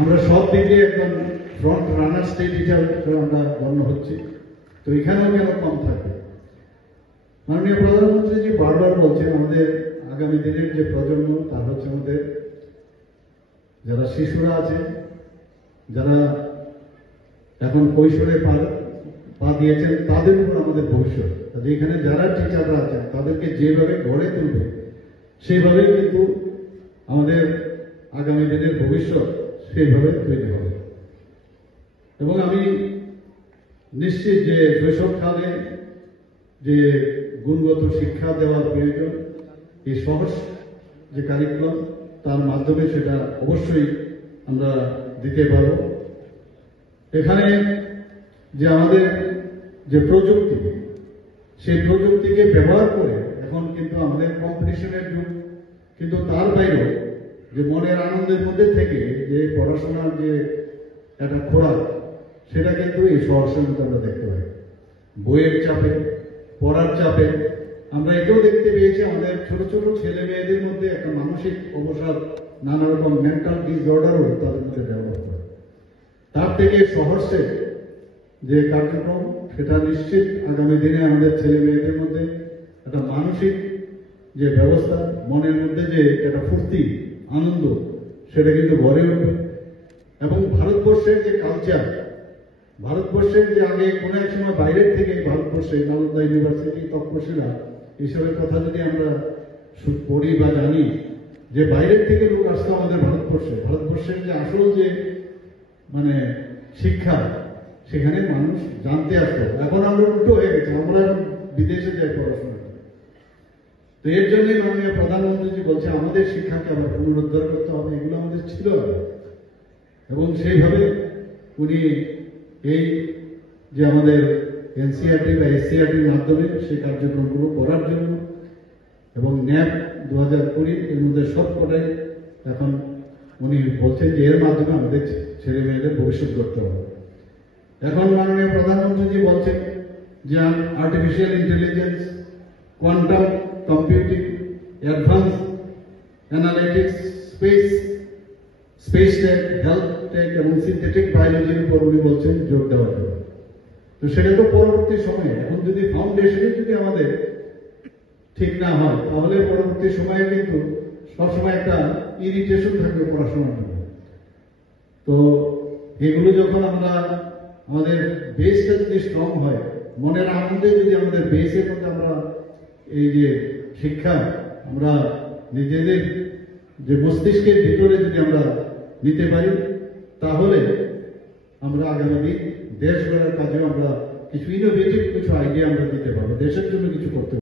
আমরা সব দিকে একদম ফ্রন্ট রানার স্টেট হিসাবে আমরা গণ্য হচ্ছি। তো এখানেও কেন কম থাকবে? মাননীয় প্রধানমন্ত্রীজি বারবার বলছেন আমাদের আগামী দিনের যে প্রজন্ম তার হচ্ছে আমাদের যারা শিশুরা আছে, যারা এখন কৈশোরে পা দিয়েছেন, তাদের উপর আমাদের ভবিষ্যৎ। যেখানে যারা টিচাররা আছেন তাদেরকে যেভাবে গড়ে তুলবে সেইভাবেই কিন্তু আমাদের আগামী দিনের ভবিষ্যৎ সেইভাবে তৈরি হবে। এবং আমি নিশ্চিত যে শৈশবকালে যে গুণগত শিক্ষা দেওয়ার প্রয়োজন, এই সহজ যে কারিকুলাম তার মাধ্যমে সেটা অবশ্যই আমরা দিতে পারব। এখানে যে আমাদের যে প্রযুক্তি, সেই প্রযুক্তিকে ব্যবহার করে এখন কিন্তু আমাদের কম্পিটিশনের যুগ, কিন্তু তার বাইরেও যে মনের আনন্দের মধ্যে থেকে যে পড়াশোনার যে একটা খোরাক, সেটা কিন্তু এই শহরের মধ্যে আমরা দেখতে পাই। বইয়ের চাপে, পড়ার চাপে আমরা এটাও দেখতে পেয়েছি আমাদের ছোট ছোট ছেলে মেয়েদের মধ্যে একটা মানসিক অবসাদ, নানা রকম মেন্টাল ডিসঅর্ডারও তাদের মধ্যে ডেভেলপ হয়। তার থেকে শহরের যে কার্যক্রম, সেটা নিশ্চিত আগামী দিনে আমাদের ছেলে মেয়েদের মধ্যে একটা মানসিক যে ব্যবস্থা, মনের মধ্যে যে একটা ফুর্তি আনন্দ, সেটা কিন্তু গড়ে উঠবে। এবং ভারতবর্ষের যে কালচার, ভারতবর্ষের যে আগে কোনো এক সময় বাইরের থেকে ভারতবর্ষে নালন্দা ইউনিভার্সিটি, তক্ষশিলা এইসবের কথা যদি আমরা পড়ি বা জানি, যে বাইরের থেকে লোক আসতো আমাদের ভারতবর্ষে, ভারতবর্ষের যে আসল যে মানে শিক্ষা, সেখানে মানুষ জানতে আসতো। এখন আমরা উল্টো হয়ে গেছে, আমরা বিদেশে যাই পড়াশোনা। তো এর জন্যই মাননীয় প্রধানমন্ত্রীজি বলছে আমাদের শিক্ষাকে আবার পুনরুদ্ধার করতে হবে, এগুলো আমাদের ছিল না। এবং সেইভাবে উনি এই যে আমাদের এনসিইআরটি বা এসসিইআরটির মাধ্যমে সেই কার্যক্রমগুলো করার জন্য, এবং ন্যাপ 2020 এর মধ্যে সবকটাই এখন উনি বলছেন যে এর মাধ্যমে আমাদের ছেলে মেয়েদের ভবিষ্যৎ করতে হবে। এখন মাননীয় প্রধানমন্ত্রীজি বলছেন যে artificial intelligence, quantum computing, advance analytics, space tech, health tech এবং সিনথেটিক বায়োলজির উপর উনি বলছেন জোর দেওয়ার জন্য। তো সেটা তো পরবর্তী সময়ে, এখন যদি ফাউন্ডেশনে যদি আমাদের ঠিক না হয়, তাহলে পরবর্তী সময়ে কিন্তু সবসময় একটা ইরিটেশন থাকবে পড়াশোনার জন্য। তো এগুলো যখন আমরা আমাদের বেসটা যদি স্ট্রং হয়, মনের আনন্দে যদি আমাদের বেসের মধ্যে আমরা এই যে শিক্ষা আমরা নিজেদের যে মস্তিষ্কের ভিতরে যদি আমরা নিতে পারি, তাহলে আমরা আগামী দিন দেশ গড়ার কাজেও আমরা কিছু ইনোভেটিভ কিছু আইডিয়া আমরা দিতে পারবো, দেশের জন্য কিছু করতে পারবো।